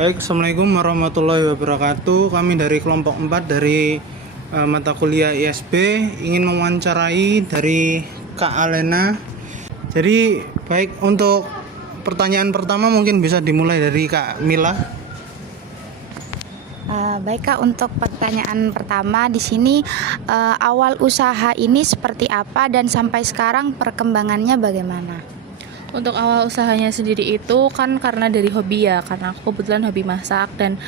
Baik, Assalamualaikum warahmatullahi wabarakatuh. Kami dari kelompok 4 dari mata kuliah ISB ingin mewawancarai dari Kak Alena. Jadi, baik untuk pertanyaan pertama mungkin bisa dimulai dari Kak Mila. Baik Kak, untuk pertanyaan pertama di sini awal usaha ini seperti apa dan sampai sekarang perkembangannya bagaimana? Untuk awal usahanya sendiri itu kan karena dari hobi ya, karena aku kebetulan hobi masak dan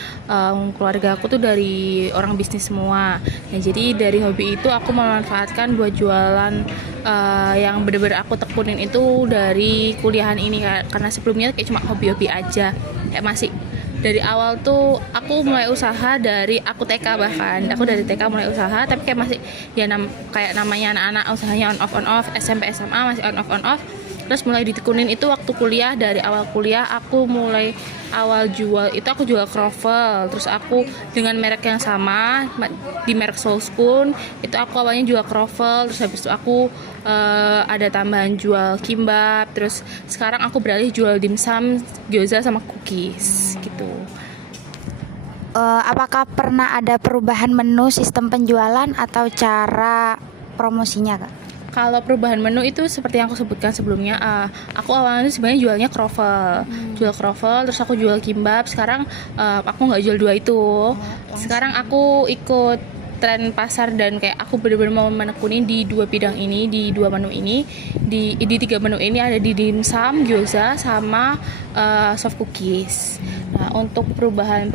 keluarga aku tuh dari orang bisnis semua. Nah, jadi dari hobi itu aku memanfaatkan buat jualan yang bener-bener aku tekunin itu dari kuliahan ini, karena sebelumnya kayak cuma hobi-hobi aja, kayak masih dari awal tuh aku mulai usaha dari aku TK, bahkan aku dari TK mulai usaha, tapi kayak masih ya kayak namanya anak-anak usahanya on off, SMP SMA masih on off. Terus mulai ditekunin itu waktu kuliah. Dari awal kuliah aku mulai awal jual itu aku jual croffle, terus aku dengan merek yang sama di merek Soul Spoon itu aku awalnya jual croffle, terus habis itu aku ada tambahan jual kimbap, terus sekarang aku beralih jual dimsum, gyoza sama cookies gitu. Apakah pernah ada perubahan menu, sistem penjualan atau cara promosinya Kak? Kalau perubahan menu itu seperti yang aku sebutkan sebelumnya, aku awalnya sebenarnya jualnya croffle, jual croffle, terus aku jual kimbap. Sekarang aku nggak jual dua itu. Sekarang aku ikut tren pasar dan kayak aku benar-benar mau menekuni di dua bidang ini, di dua menu ini, di tiga menu ini ada di dimsum, gyoza, sama soft cookies. Nah, untuk perubahan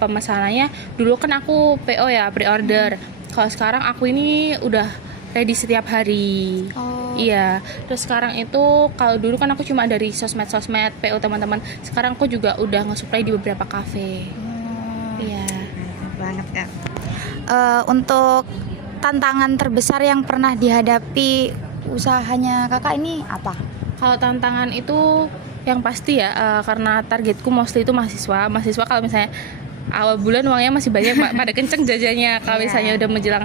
pemesanannya, dulu kan aku PO ya, pre-order. Kalau sekarang aku ini udah ready setiap hari. Iya. Terus sekarang itu kalau dulu kan aku cuma dari sosmed PO teman-teman. Sekarang aku juga udah nge-supply di beberapa kafe. Iya. Banget Kak. Untuk tantangan terbesar yang pernah dihadapi usahanya Kakak ini apa? Kalau tantangan itu yang pasti ya, karena targetku mostly itu mahasiswa kalau misalnya awal bulan uangnya masih banyak, pada kenceng jajannya. Kalau misalnya udah menjelang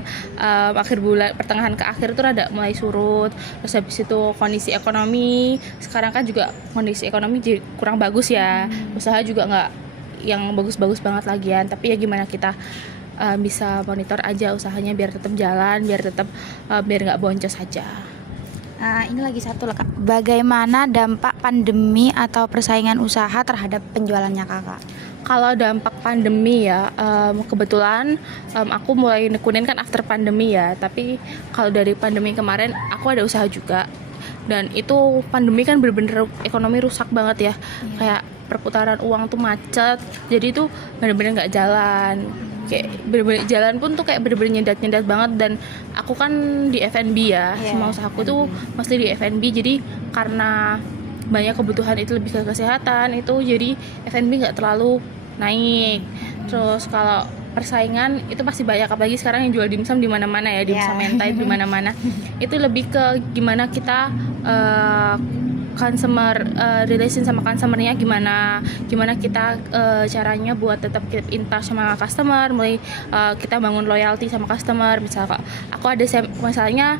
akhir bulan, pertengahan ke akhir tuh rada mulai surut. Terus habis itu kondisi ekonomi sekarang kan juga kondisi ekonomi kurang bagus ya, usaha juga nggak yang bagus-bagus banget lagian. Tapi ya gimana kita bisa monitor aja usahanya biar tetap jalan, biar nggak boncos aja. Ini lagi satu lah Kak. Bagaimana dampak pandemi atau persaingan usaha terhadap penjualannya Kakak? Kalau dampak pandemi ya, kebetulan aku mulai nekunin kan after pandemi ya. Tapi kalau dari pandemi kemarin aku ada usaha juga. Dan itu pandemi kan bener-bener ekonomi rusak banget ya. Kayak perputaran uang tuh macet. Jadi itu bener-bener nggak jalan. Kayak bener-bener jalan pun tuh kayak bener-bener nyedat banget. Dan aku kan di F&B ya, semua usahaku tuh mesti di F&B. Jadi karena banyak kebutuhan itu lebih ke kesehatan itu, jadi F&B nggak terlalu naik. Terus kalau persaingan itu pasti banyak, apalagi sekarang yang jual dimsum di mana-mana ya, dimsum mentai di mana-mana. Itu lebih ke gimana kita consumer relation sama customernya, gimana kita caranya buat tetap keep in touch sama customer, mulai kita bangun loyalty sama customer. Misalnya aku ada misalnya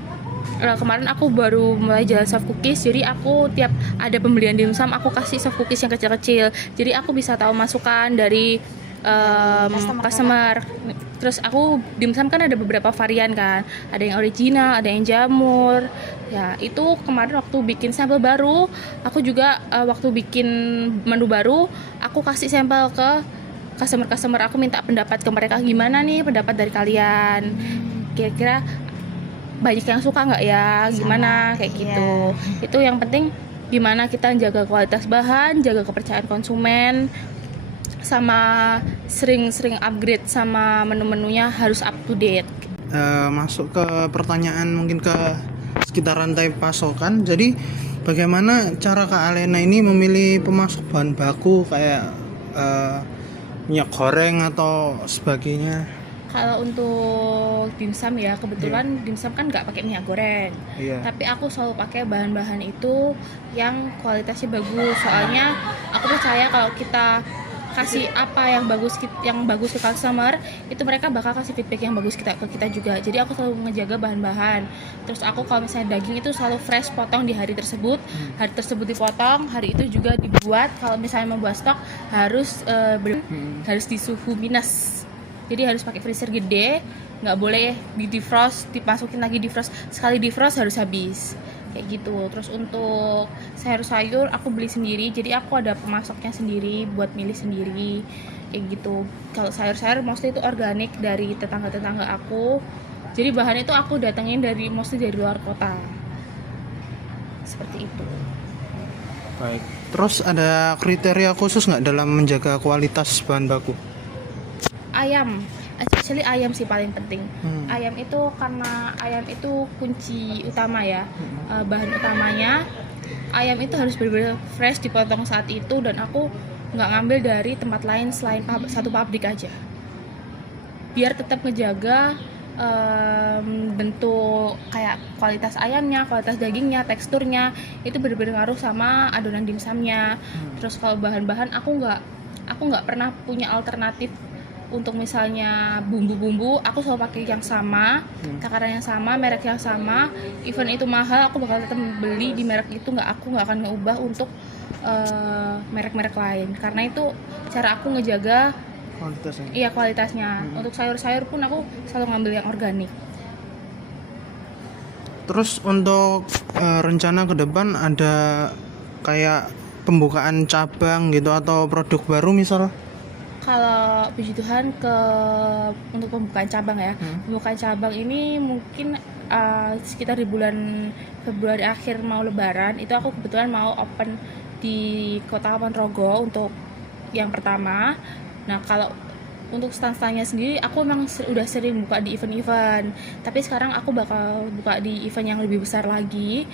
kemarin aku baru mulai jual soft cookies, jadi aku tiap ada pembelian dimsum aku kasih soft cookies yang kecil-kecil, jadi aku bisa tahu masukan dari customer. Terus aku dimsum kan ada beberapa varian kan, ada yang original, ada yang jamur ya. Itu kemarin waktu bikin sampel baru, aku juga waktu bikin menu baru aku kasih sampel ke customer aku, minta pendapat ke mereka, gimana nih pendapat dari kalian, kira-kira banyak yang suka nggak ya, gimana kayak gitu. Itu yang penting gimana kita jaga kualitas bahan, jaga kepercayaan konsumen, sama sering upgrade sama menu-menunya harus up to date. Masuk ke pertanyaan mungkin ke sekitar rantai pasokan. Jadi bagaimana cara Kak Alena ini memilih pemasok bahan baku kayak minyak goreng atau sebagainya? Kalau untuk dimsum ya, kebetulan dimsum kan nggak pakai minyak goreng, tapi aku selalu pakai bahan-bahan itu yang kualitasnya bagus. Soalnya aku percaya kalau kita kasih apa yang bagus ke customer, itu mereka bakal kasih feedback yang bagus ke kita juga. Jadi aku selalu ngejaga bahan-bahan. Terus aku kalau misalnya daging itu selalu fresh potong di hari tersebut. Hari tersebut dipotong, hari itu juga dibuat. Kalau misalnya membuat stok harus harus di suhu minus. Jadi harus pakai freezer gede, nggak boleh di defrost, dimasukin lagi defrost. Sekali defrost harus habis. Kayak gitu. Terus untuk sayur-sayur aku beli sendiri, jadi aku ada pemasoknya sendiri buat milih sendiri kayak gitu. Kalau sayur-sayur mostly itu organik dari tetangga-tetangga aku, jadi bahan itu aku datengin mostly dari luar kota, seperti itu. Baik. Terus ada kriteria khusus nggak dalam menjaga kualitas bahan baku? Ayam, especially ayam sih paling penting. Ayam itu karena ayam itu kunci utama ya. Bahan utamanya ayam itu harus benar-benar fresh, dipotong saat itu, dan aku nggak ngambil dari tempat lain selain satu pabrik aja, biar tetap ngejaga bentuk kayak kualitas ayamnya, kualitas dagingnya, teksturnya itu benar-benar ngaruh sama adonan dimsumnya. Terus kalau bahan-bahan aku nggak pernah punya alternatif. Untuk misalnya bumbu-bumbu, aku selalu pakai yang sama, takaran yang sama, merek yang sama. Even itu mahal, aku bakal tetap beli di merek itu. Aku nggak akan ngeubah untuk merek-merek lain, karena itu cara aku ngejaga Kualitasnya. iya kualitasnya. Untuk sayur-sayur pun aku selalu ngambil yang organik. Terus untuk rencana ke depan ada kayak pembukaan cabang gitu atau produk baru misal? Kalau puji Tuhan untuk pembukaan cabang ya, pembukaan cabang ini mungkin sekitar di bulan Februari akhir mau Lebaran, itu aku kebetulan mau open di Kota Ponorogo untuk yang pertama. Nah kalau untuk stand-standnya sendiri aku memang udah sering buka di event-event, tapi sekarang aku bakal buka di event yang lebih besar lagi,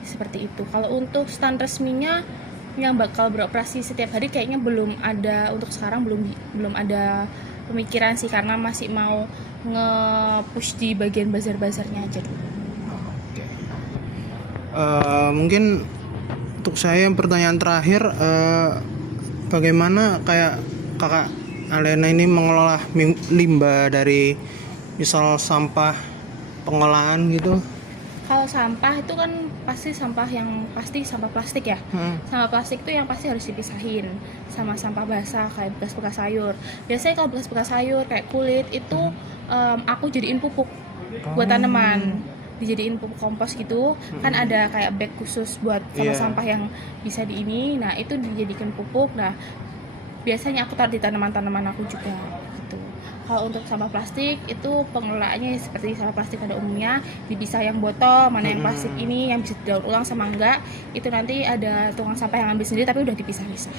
seperti itu. Kalau untuk stand resminya yang bakal beroperasi setiap hari kayaknya belum ada, untuk sekarang belum ada pemikiran sih, karena masih mau nge-push di bagian bazar-bazarnya aja dulu. Mungkin untuk saya pertanyaan terakhir, bagaimana kayak kakak Alena ini mengelola limbah dari misal sampah pengolahan gitu? Kalau sampah itu kan pasti sampah plastik ya. Sampah plastik itu yang pasti harus dipisahin sama sampah basah kayak bekas-bekas sayur. Biasanya kalau bekas-bekas sayur kayak kulit itu aku jadiin pupuk buat tanaman. Dijadiin pupuk kompos gitu. Kan ada kayak bag khusus buat sampah yang bisa di ini. Nah, itu dijadikan pupuk. Nah, biasanya aku taruh di tanaman-tanaman aku juga gitu. Kalau untuk sampah plastik itu pengelolaannya seperti sampah plastik pada umumnya, dipisah yang botol, mana yang plastik ini yang bisa didaur ulang sama enggak, itu nanti ada tukang sampah yang ambil sendiri tapi udah dipisah-pisah.